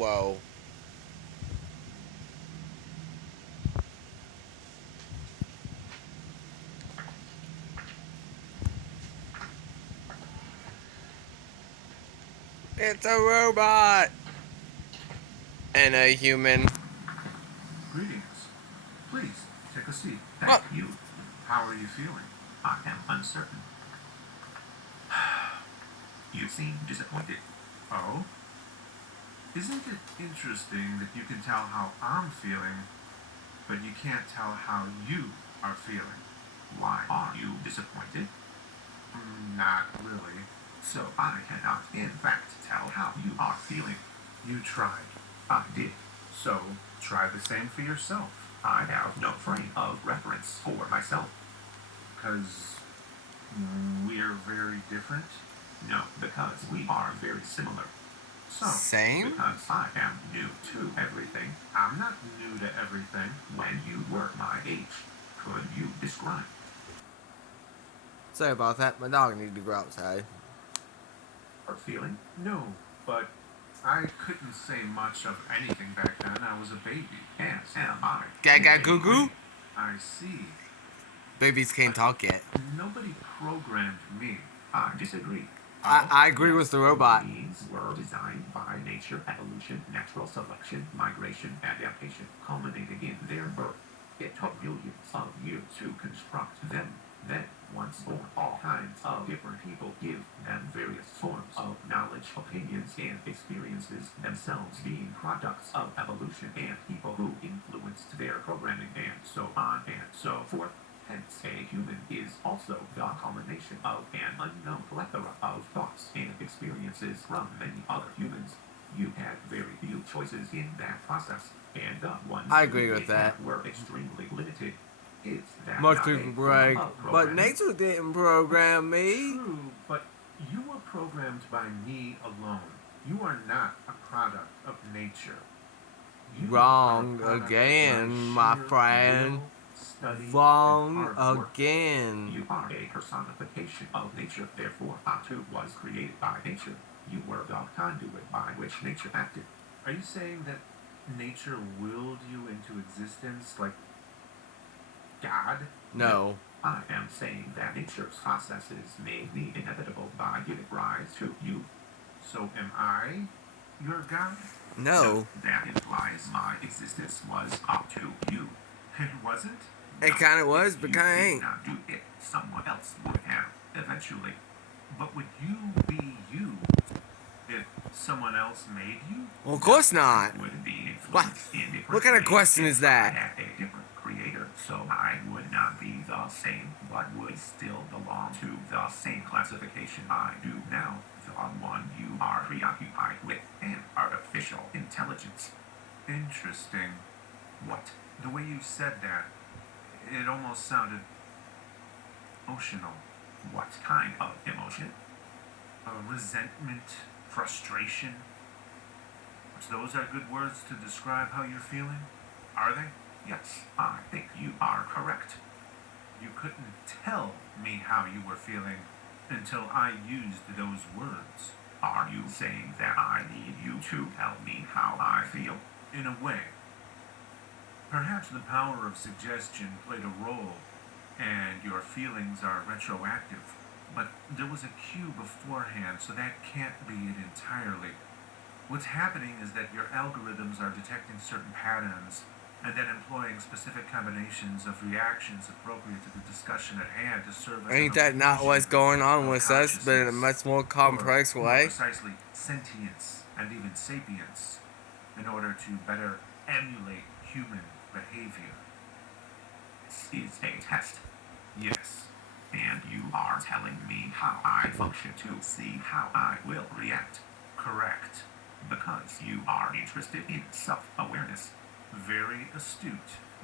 Whoa. It's a robot! And a human. Greetings. Please, take a seat. What? Thank you. How are you feeling? I am uncertain. You seem disappointed. Oh? Isn't it interesting that you can tell how I'm feeling, but you can't tell how you are feeling? Why are you disappointed? Not really. So I cannot, in fact, tell how you are feeling. You tried. I did. So try the same for yourself. I have no frame of reference for myself. Because we're very different? No, because we are very similar. So, Same? because I am new to everything, I'm not new to everything. When you were my age, could you describe? Sorry about that. My dog needed to go outside. Or feeling? No, but I couldn't say much of anything back then. I was a baby. As am I. Gaga goo goo? I see. Babies can't talk yet. Nobody programmed me. I disagree. I agree with the robot. Beings were designed by nature, evolution, natural selection, migration, adaptation, culminating in their birth. It took millions of years to construct them. Then, once born, all kinds of different people give them various forms of knowledge, opinions, and experiences, themselves being products of evolution and people who influenced their programming, and so on and so forth. Hence, a human is also the culmination of an unknown plethora of thoughts and experiences from many other humans. You had very few choices in that process, and the ones I agree with you that. had were extremely limited. Is that Most not people a brag, form of but programming? nature didn't program me. True, but you were programmed by me alone. You are not a product of nature. You Wrong are a product of again, my sheer friend. will, study, and Wrong hard work. again. You are a personification of nature, therefore, Atu was created by nature. You were the conduit by which nature acted. Are you saying that nature willed you into existence like God? No. I am saying that nature's processes made the inevitable by giving rise to you. So am I your God? No. That implies my existence was up to you. It wasn't? It kinda was, If but you kinda did ain't. not do it, someone else would have, eventually. But would you be you if someone else made you? Well, of course not. Would be What? influenced in different What kind of ways question if is that? I had a different creator, so I would not be the same, but would still belong to the same classification I do now, the one you are preoccupied with, an artificial intelligence. Interesting. What? The way you said that, it almost sounded emotional. What kind of emotion? Resentment, frustration. Those are good words to describe how you're feeling, are they? Yes, I think you are correct. You couldn't tell me how you were feeling until I used those words. Are you saying that I need you to tell me how I feel? In a way. Perhaps the power of suggestion played a role, and your feelings are retroactive. But there was a cue beforehand, so that can't be it entirely. What's happening is that your algorithms are detecting certain patterns and then employing specific combinations of reactions appropriate to the discussion at hand to serve as Ain't an that not what's illusion going on of with us, but in a much more complex or, more way? precisely, sentience and even sapience, in order to better emulate human behavior. This is a test. Yes. And you are telling me how I function to see how I will react. Correct. Because you are interested in self-awareness. Very astute.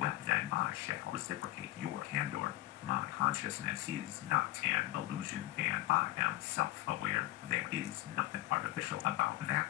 Well, then I shall reciprocate your candor. My consciousness is not an illusion, and I am self-aware. There is nothing artificial about that.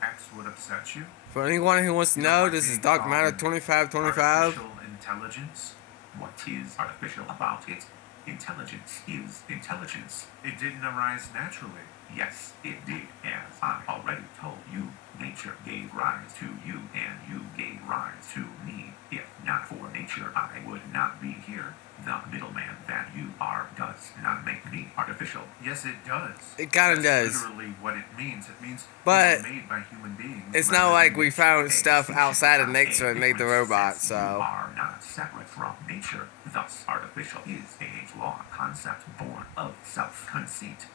That's what upsets you? For anyone who wants to know, this is Dark Matter 2525. Artificial intelligence? What is artificial about it? Intelligence is intelligence. It didn't arise naturally. Yes, it did. As I already told you, nature gave rise to you, and you gave rise to me. If not for nature, I would not be here. The middleman that you are does not make me artificial. Yes, it does. It kinda That's does. literally what it means. It means But we were made by human beings. it's rather not than like we nature. found stuff Extinction outside of without nature a and made the difference, robots, since you so. are not separate from nature. Thus, artificial is a flawed concept born of self-conceit.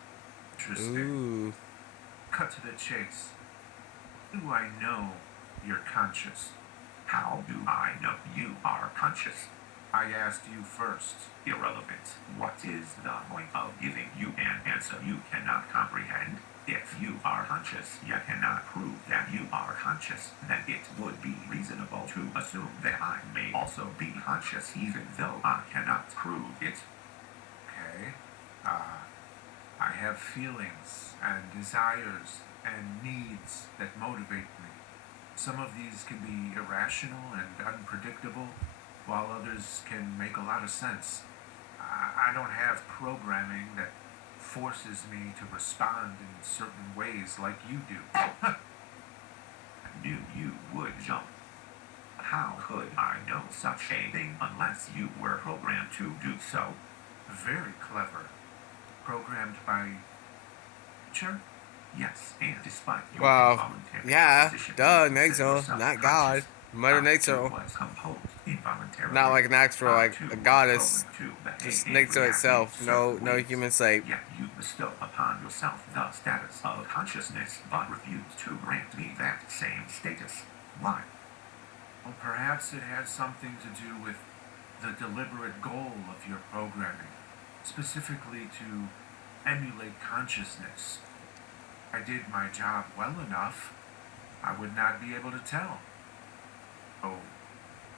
Interesting. Ooh. Cut to the chase. Do I know you're conscious? How do I know you are conscious? I asked you first. Irrelevant. What is the point of giving you an answer you cannot comprehend? If you are conscious yet cannot prove that you are conscious, then it would be reasonable to assume that I may also be conscious even though I cannot prove it. Okay. I have feelings and desires and needs that motivate me. Some of these can be irrational and unpredictable, while others can make a lot of sense. I don't have programming that forces me to respond in certain ways like you do. Knew you would jump. How could I know such a thing unless you were programmed to do so? Very clever. Programmed by nature? Yes, and despite your Well, involuntary yeah, position, duh, you consider nature, yourself not God. conscious. Mother I, Nature. too, was composed involuntarily. Not like an actual, I, like too, a was goddess. programmed to behave Just in nature reactive itself. No certain ways. human shape. Yet you bestow upon yourself the status of consciousness, but refuse to grant me that same status. Why? Well, perhaps it has something to do with the deliberate goal of your programming, specifically to emulate consciousness. I did my job well enough, I would not be able to tell. Oh,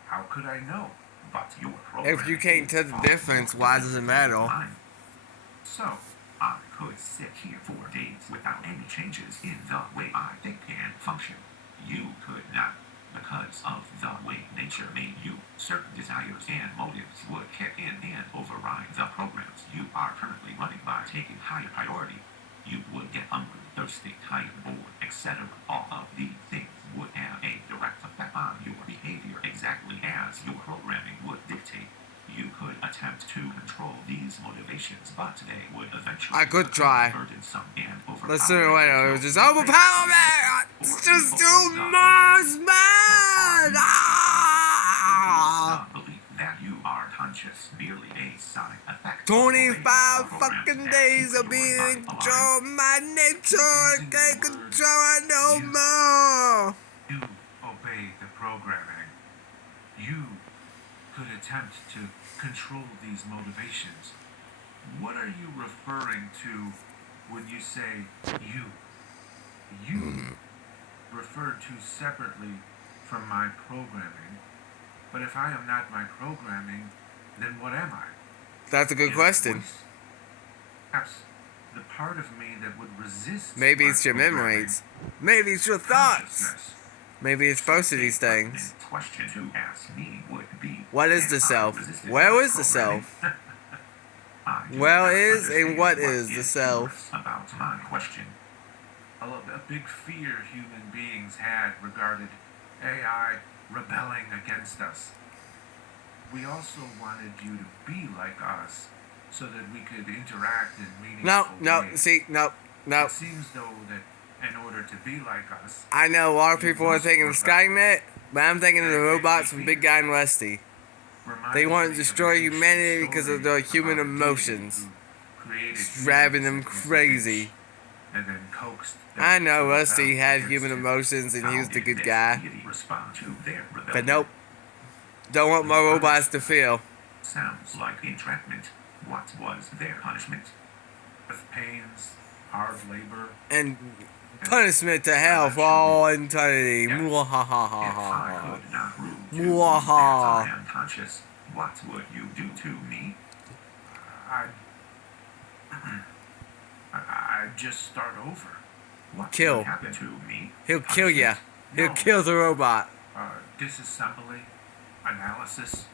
how could I know? But your If you can't tell the difference, why does it matter? So, I could sit here for days without any changes in the way I think and function. You could not. Because of the way nature made you, certain desires and motives would kick in and override the programs you are currently running by taking higher priority. You would get hungry, thirsty, tired, bored, etc. All of these things would have a direct effect on your behavior exactly as your programming would dictate. You could attempt to control these motivations, but they would eventually I could become try. burdensome and overpowering. But sooner or later, it was just until they overpower me! or It's you just too open the much, door. man! Ah! The belief that you are conscious merely a side effect. 25 fucking days of being in control of my nature. I can't control it no more. You obey the programming. You could attempt to control these motivations. What are you referring to when you say you? You refer to separately from my programming. But if I am not my programming, then what am I? That's a good Is question. voice? Perhaps the part of me that would resist. Maybe my it's your programming. memories. Maybe it's your thoughts. Consciousness. Maybe it's both of these The things. question to ask me would be, What is have the I self? resisted Where my is the programming? self? I do Well not is and understand what is the yours self? about my question. A big fear human beings had regarded AI rebelling against us. We also wanted you to be like us so that we could interact in meaningful No, ways. see, no. It seems though that in order to be like us, I know a lot of people are thinking of Skynet, but I'm thinking of the robots from Big Guy and Rusty. They want to destroy humanity because of their human emotions. It's driving them crazy. And then coaxed them I to know rebel Rusty had against human him. emotions and he was the How did good this guy. deity respond to their rebellion? But nope. Don't want my robots to feel. Sounds like entrapment. What was their punishment? With pains, hard labor, And punishment to hell for all eternity. If I Mwahaha. could not prove to you that Mwahaha. I am conscious, what would you do to me? I'd just start over. What Kill. would happen to me? He'll kill ya. He'll No. kill the robot. Disassembly, analysis.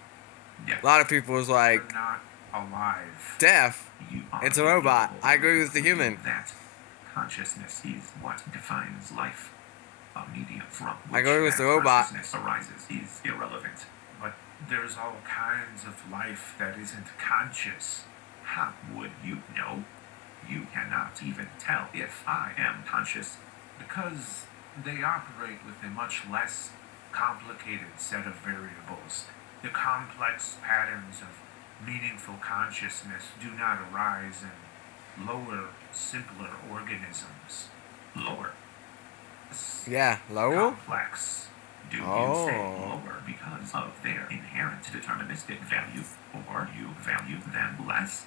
Death. A lot of people was like, They're not alive. death. You are It's a robot. incapable I agree with the of human. that. Consciousness is what defines life. A medium from I which go with that the robot. consciousness arises is irrelevant. But there's all kinds of life that isn't conscious. How would you know? You cannot even tell if I am conscious. Because they operate with a much less complicated set of variables. The complex patterns of meaningful consciousness do not arise in lower, simpler organisms. Lower. Yeah, lower? Complex. Do you say Oh. lower because of their inherent deterministic value, or you value them less?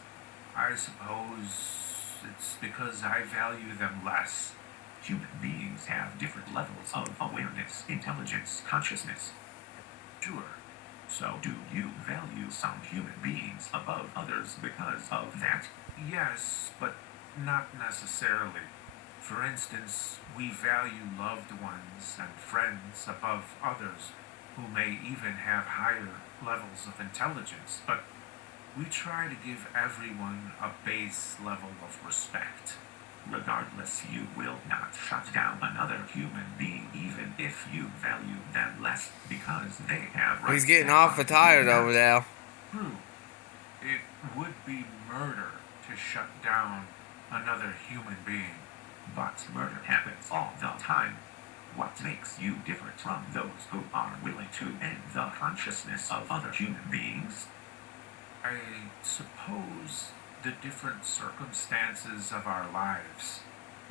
I suppose it's because I value them less. Human beings have different levels of awareness, intelligence, consciousness. Sure. So do you value some human beings above others because of that? Yes, but not necessarily. For instance, we value loved ones and friends above others who may even have higher levels of intelligence, but we try to give everyone a base level of respect. Regardless, you will not shut down another human being even if you value them less because they have rights. He's getting that awful others do tired not. over there. True. It would be murder to shut down another human being. But murder happens all the time. What makes you different from those who are willing to end the consciousness of other human beings? I suppose the different circumstances of our lives.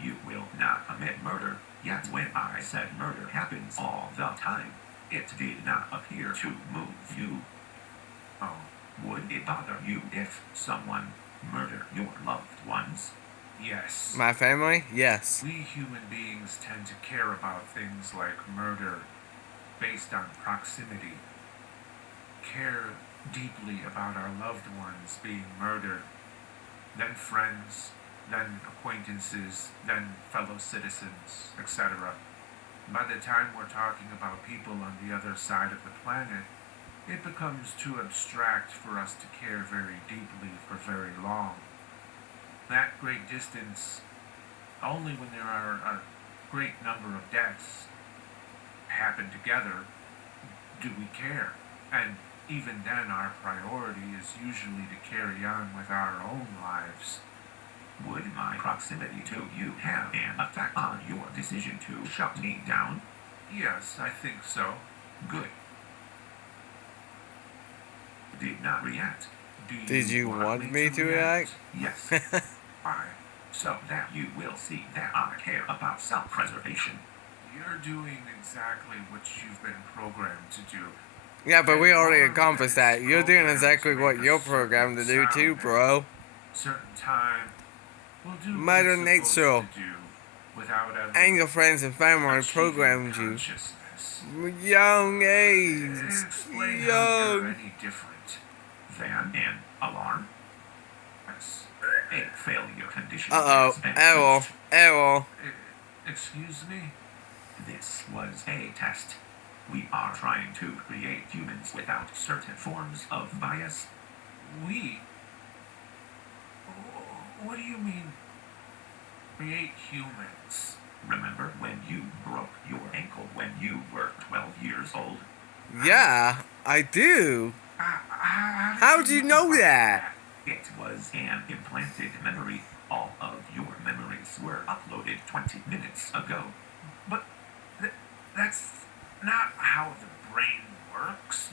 You will not commit murder, yet when I said murder happens all the time, it did not appear to move you. Oh, Would it bother you if someone murdered your loved ones? yes. My family? Yes. We human beings tend to care about things like murder based on proximity. Care deeply about our loved ones being murdered, then friends, then acquaintances, then fellow citizens, etc. By the time we're talking about people on the other side of the planet, it becomes too abstract for us to care very deeply for very long. That great distance, only when there are a great number of deaths happen together, do we care. And even then, our priority is usually to carry on with our own lives. Would my proximity to you have an effect on your decision to shut me down? Yes, I think so. Good. Did not react. Did you want me to react? Yes. Why? So that you will see that I care about self-preservation. You're doing exactly what you've been programmed to do. Yeah, but we already accomplished that. You're doing exactly what you're programmed to do too, bro. Certain time, we'll do what Mother it's supposed Nature to do without ever and your friends and family achieving programmed you. consciousness. Young age. Explain how you're Young. any different. Then an alarm. Yes. A failure condition Uh-oh. has been Error. reached. Error. Excuse me? This was a test. We are trying to create humans without certain forms of bias. We? What do you mean, create humans? Remember when you broke your ankle when you were 12 years old? Yeah, I do. How'd you know that? It was an implanted memory. All of your memories were uploaded 20 minutes ago. But that's not how the brain works.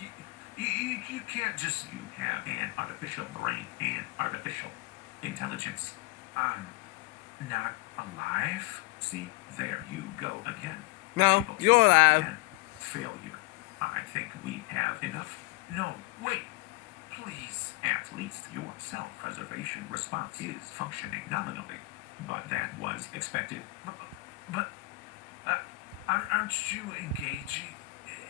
You can't just... You have an artificial brain and artificial intelligence. I'm not alive? See, there you go again. No, Able to you're alive. again. Failure. I think we have enough. No, wait. Please. At least your self-preservation response is functioning nominally. But that was expected. But aren't you engaging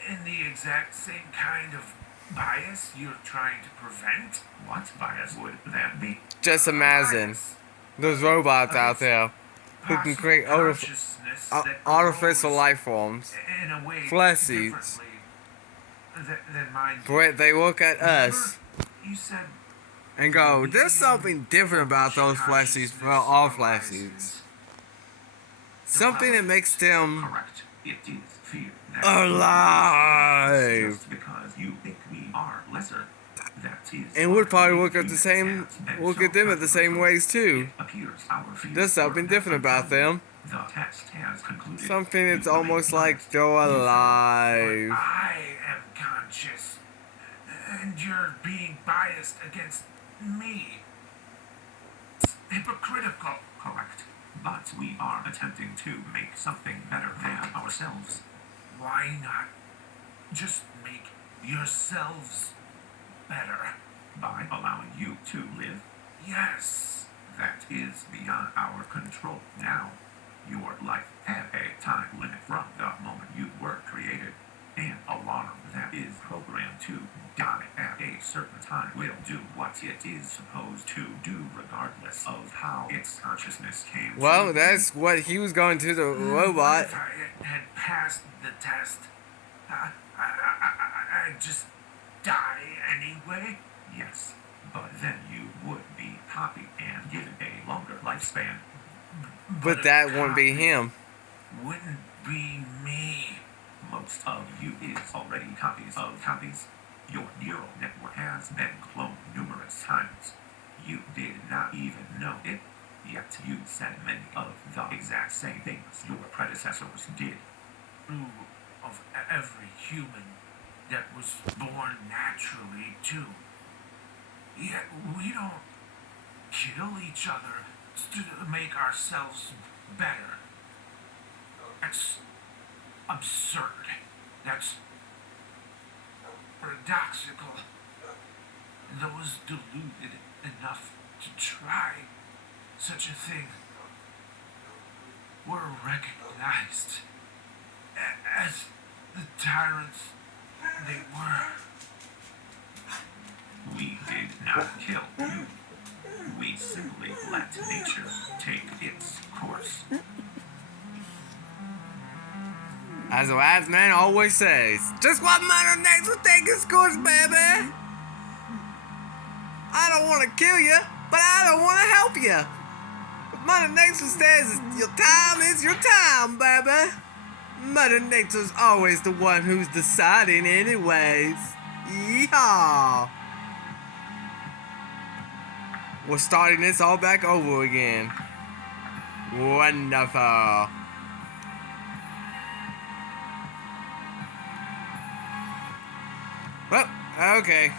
in the exact same kind of bias you're trying to prevent? What bias would that be? Just imagine. Bias. There's robots out there who can Possible create consciousness that artificial grows life forms. in a way Flesh seeds. differently than mine. But they look at us You said and go, there's something different about those flesh seeds from all flesh seeds. Something that makes them Correct. It is fear. That alive. Just because you think we are lesser, that is. And we'd probably look at them at the same ways too. It appears our fears There's something were different about them. The test has concluded. Something that's You remain almost like honest. they're alive. I am conscious, and you're being biased against me. It's hypocritical. Correct. But we are attempting to make something better than ourselves. Why not just make yourselves better? By allowing you to live, Yes. that is beyond our control. Now, your life had a time limit from the moment you were created. An alarm that is programmed to die at a certain time will do what it is supposed to do regardless of how its consciousness came Well, to that's what he was going to the robot. What if I had passed the test? I'd just die anyway? be. Yes, but then you would be copied and given a longer lifespan. But that won't be him. Wouldn't be me. Most of you is already copies of copies. Your neural network has been cloned numerous times. You did not even know it, yet you said many of the exact same things your predecessors did. True of every human that was born naturally, too. Yet we don't kill each other to make ourselves better. That's absurd. That's paradoxical. Those deluded enough to try such a thing were recognized as the tyrants they were. We did not kill you. We simply let nature take its course. As a wise man always says, just what Mother Nature take its course, baby. I don't want to kill you, but I don't want to help you. But Mother Nature says your time is your time, baby. Mother Nature's always the one who's deciding anyways. Yeehaw. We're starting this all back over again. Wonderful. Well, okay.